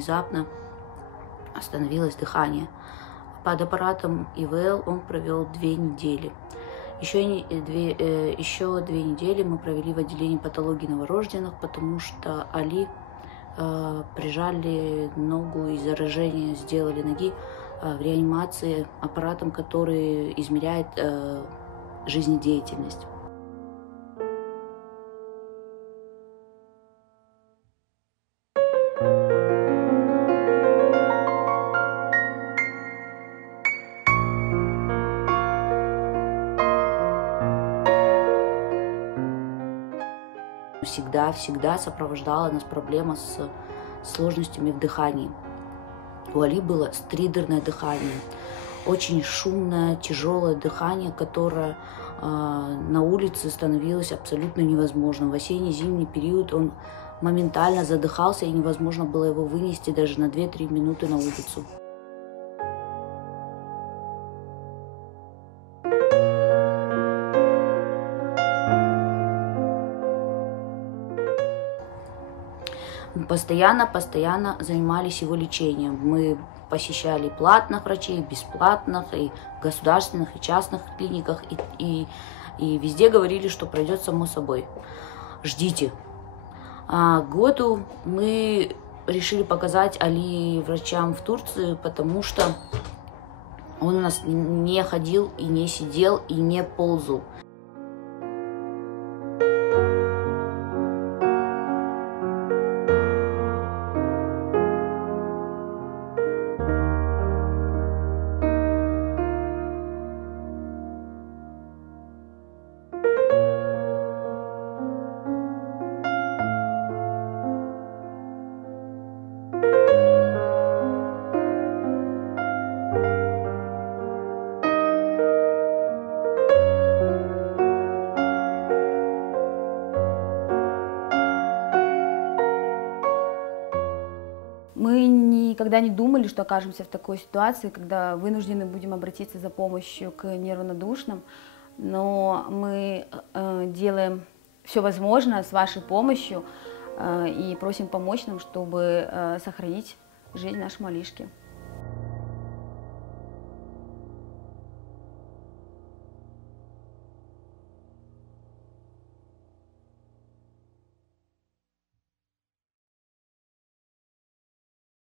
внезапно остановилось дыхание. Под аппаратом ИВЛ он провел 2 недели. Еще 2 недели мы провели в отделении патологии новорожденных, потому что Али прижали ногу и заражение сделали ноги в реанимации аппаратом, который измеряет жизнедеятельность. Всегда сопровождала нас проблема с сложностями в дыхании. У Али было стридерное дыхание, очень шумное, тяжелое дыхание, которое на улице становилось абсолютно невозможным. В осенне-зимний период он моментально задыхался, и невозможно было его вынести даже на 2-3 минуты на улицу. Мы постоянно занимались его лечением. Мы посещали платных врачей, бесплатных, и государственных, и частных клиниках, и везде говорили, что пройдет само собой. Ждите. А к году мы решили показать Али врачам в Турции, потому что он у нас не ходил, и не сидел, и не ползал. Мы никогда не думали, что окажемся в такой ситуации, когда вынуждены будем обратиться за помощью к нервнодушным, но мы делаем все возможное с вашей помощью и просим помочь нам, чтобы сохранить жизнь нашей малышки.